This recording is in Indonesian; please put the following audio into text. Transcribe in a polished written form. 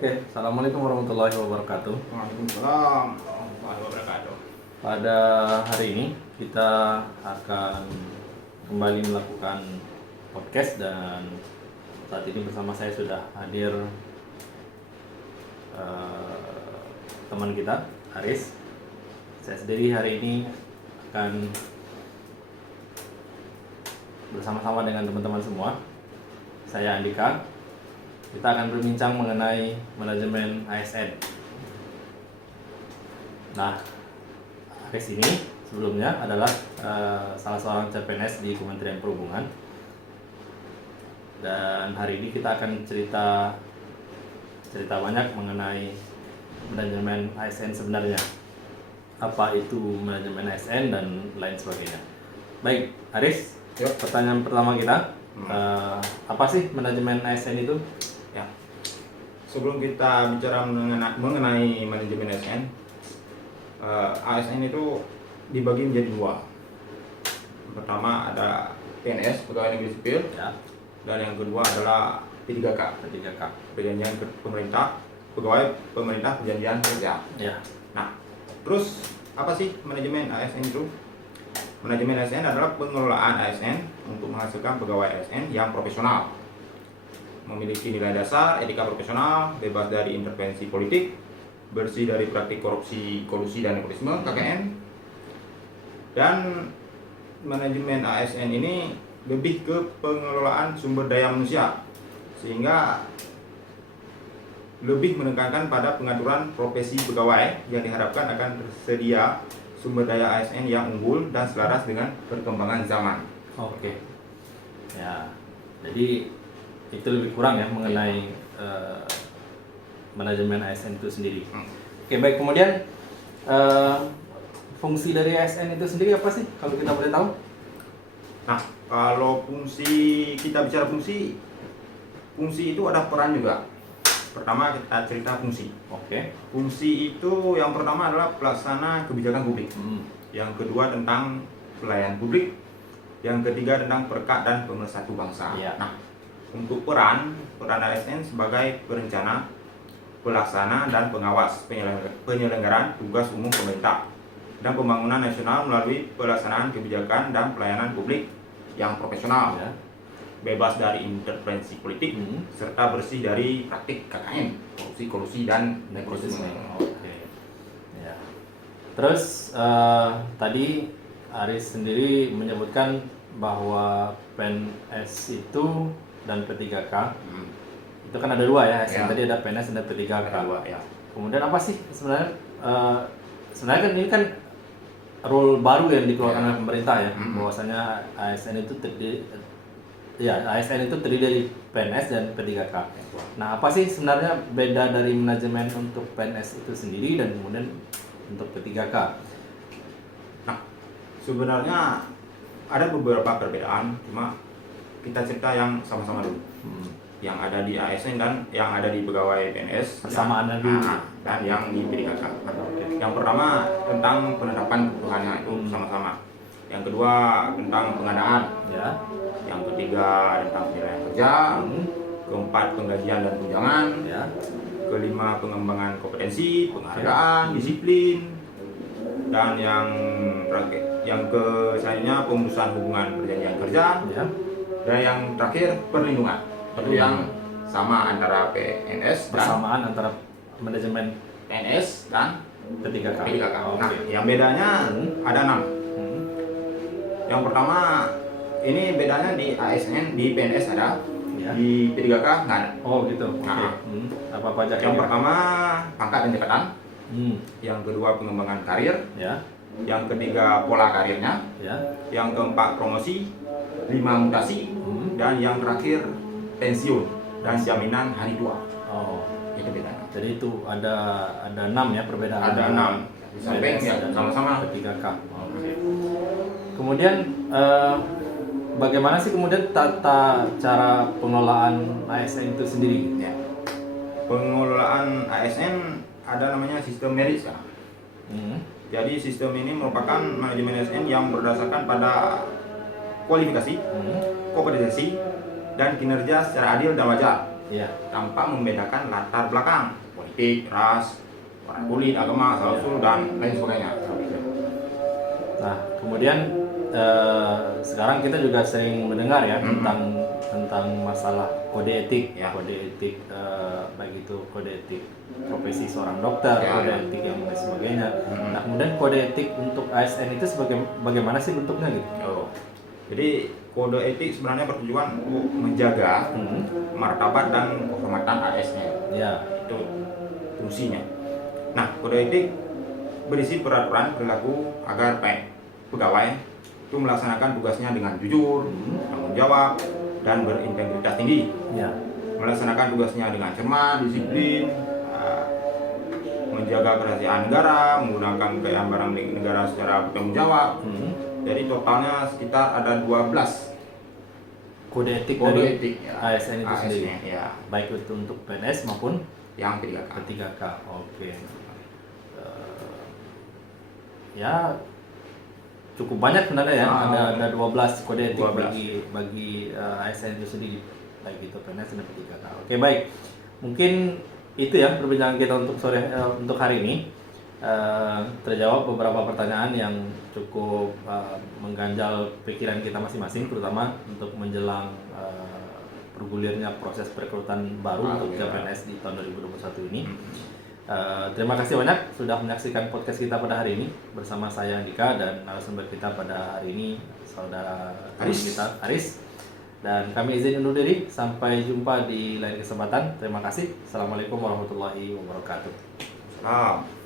Oke, Assalamualaikum warahmatullahi wabarakatuh. Waalaikumsalam warahmatullahi wabarakatuh. Pada hari ini kita akan kembali melakukan podcast dan saat ini bersama saya sudah hadir teman kita, Aris. Saya sendiri hari ini akan bersama-sama dengan teman-teman semua. Saya Andika. Kita akan berbincang mengenai manajemen ASN. Nah, Aris ini sebelumnya adalah salah seorang CPNS di Kementerian Perhubungan. Dan hari ini kita akan cerita banyak mengenai manajemen ASN sebenarnya. Apa itu manajemen ASN dan lain sebagainya. Baik, Aris, pertanyaan pertama kita, apa sih manajemen ASN itu? Ya. Sebelum kita bicara mengenai manajemen ASN, ASN itu dibagi menjadi dua. Pertama ada PNS, pegawai negeri sipil, Ya, dan yang kedua adalah P3K, P3K. perjanjian pemerintah, pegawai pemerintah perjanjian kerja. Ya, Nah, terus apa sih manajemen ASN itu? Manajemen ASN adalah pengelolaan ASN untuk menghasilkan pegawai ASN yang profesional, memiliki nilai dasar, etika profesional, bebas dari intervensi politik, bersih dari praktik korupsi, kolusi dan nepotisme (KKN). Dan manajemen ASN ini lebih ke pengelolaan sumber daya manusia, sehingga lebih menekankan pada pengaturan profesi pegawai yang diharapkan akan tersedia sumber daya ASN yang unggul dan selaras dengan perkembangan zaman. oke. Ya, jadi itu lebih kurang ya mengenai manajemen ASN itu sendiri. Oke, baik. Kemudian fungsi dari ASN itu sendiri apa sih kalau kita boleh tahu? Nah, kalau kita bicara fungsi itu ada peran juga. Pertama kita cerita fungsi. Oke. Fungsi itu yang pertama adalah pelaksana kebijakan publik. Yang kedua tentang pelayanan publik. Yang ketiga tentang perekat dan pemersatu bangsa. Ya. Nah, untuk peran ASN sebagai perencana, pelaksana dan pengawas penyelenggaraan tugas umum pemerintah dan pembangunan nasional melalui pelaksanaan kebijakan dan pelayanan publik yang profesional, Ya. bebas dari intervensi politik, serta bersih dari praktik KKN, korupsi, kolusi dan nepotisme. Oke. Ya. Terus tadi Aris sendiri menyebutkan bahwa PNS itu dan P3K itu kan ada dua ya, Ya. tadi ada PNS dan P3K. Ada dua, ya. Kemudian apa sih sebenarnya? Sebenarnya kan ini kan rule baru yang dikeluarkan oleh pemerintah ya, bahwasanya ASN itu terdiri dari PNS dan P3K. Nah, apa sih sebenarnya beda dari manajemen untuk PNS itu sendiri dan kemudian untuk P3K? Nah, sebenarnya ada beberapa perbedaan, cuma kita cerita yang sama-sama dulu. Yang ada di ASN dan yang ada di pegawai PNS Persamaannya dulu. dan yang di P3K. Yang pertama tentang penetapan kebutuhannya itu sama-sama. Yang kedua tentang pengadaan. Ya. Yang ketiga tentang penilaian kerja. Keempat penggajian dan tunjangan. Ya. Kelima pengembangan kompetensi, penghargaan, disiplin. Dan yang terakhir, yang selanjutnya pemutusan hubungan perjanjian kerja. Ya. Dan yang terakhir perlindungan. Itu yang sama antara PNS dan Persamaan antara manajemen PNS dan P3K. P3K. Oke. Nah, yang bedanya ada 6. Yang pertama, ini bedanya di ASN, di PNS ada, Ya. di P3K nggak ada. Oh gitu. Oke. Nah. Apa aja? Yang pertama pangkat dan jabatan, yang kedua pengembangan karir, Ya. yang ketiga pola karirnya, Ya. yang keempat promosi, 5 mutasi, dan yang terakhir pensiun dan jaminan hari tua. Oh. Itu bedanya. Jadi itu ada 6 ya perbedaan. Ada 6. Di samping ya sama-sama P3K. Oke. Kemudian bagaimana sih kemudian tata cara pengelolaan ASN itu sendiri? ya. Pengelolaan ASN ada namanya sistem merit ya. Jadi sistem ini merupakan manajemen ASN yang berdasarkan pada kualifikasi, kompetensi, dan kinerja secara adil dan wajar. Iya. tanpa membedakan latar belakang politik, ras, warna kulit, agama, asal usul dan lain sebagainya. Nah, kemudian sekarang kita juga sering mendengar ya tentang masalah kode etik, Ya. kode etik baik itu kode etik profesi seorang dokter, Ya, kode ya. etik yang lain sebagainya. Nah, kemudian kode etik untuk ASN itu bagaimana sih bentuknya gitu? Oh. Jadi kode etik sebenarnya bertujuan untuk menjaga martabat dan kehormatan ASN. Ya. Itu fungsinya. Nah, kode etik berisi peraturan perilaku agar pegawai itu melaksanakan tugasnya dengan jujur, tanggung jawab, dan berintegritas tinggi. Ya. Melaksanakan tugasnya dengan cermat, disiplin, menjaga kerahasiaan negara, menggunakan kekayaan barang milik negara secara bertanggung jawab. Jadi totalnya sekitar ada 12 Kode etik kode dari etik ya. ASN itu sendiri. Ya. Baik itu untuk PNS maupun Yang 3K. P3K. Oke. Ya cukup banyak sebenarnya ya. Ada 12 kode etik 12. bagi ASN itu sendiri, baik itu PNS dan P3K. Oke, baik. Mungkin itu ya perbincangan kita untuk hari ini. Terjawab beberapa pertanyaan yang cukup mengganjal pikiran kita masing-masing, terutama untuk menjelang bergulirnya proses perekrutan baru untuk CPNS di tahun 2021 ini. Terima kasih banyak sudah menyaksikan podcast kita pada hari ini bersama saya Andika dan narasumber kita pada hari ini saudara kita Aris. Dan kami izin undur diri, sampai jumpa di lain kesempatan. Terima kasih. Assalamualaikum warahmatullahi wabarakatuh. Salam.